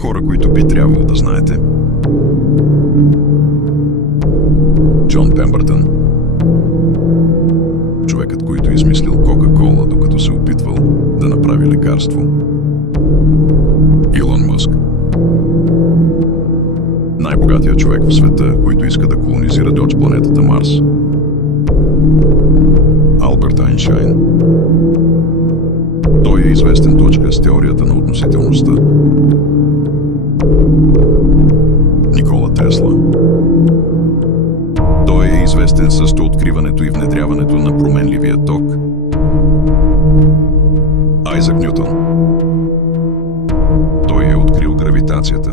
Хора, които би трябвало да знаете. Джон Пембъртън. Човекът, който измислил Кока-кола, докато се опитвал да направи лекарство. Илон Мъск. Най-богатият човек в света, който иска да колонизира планетата Марс. Алберт Айнщайн. Той е известен точка с теорията на относителността. Никола Тесла. Той е известен с откриването и внедряването на променливия ток. Айзак Нютон. Той е открил гравитацията.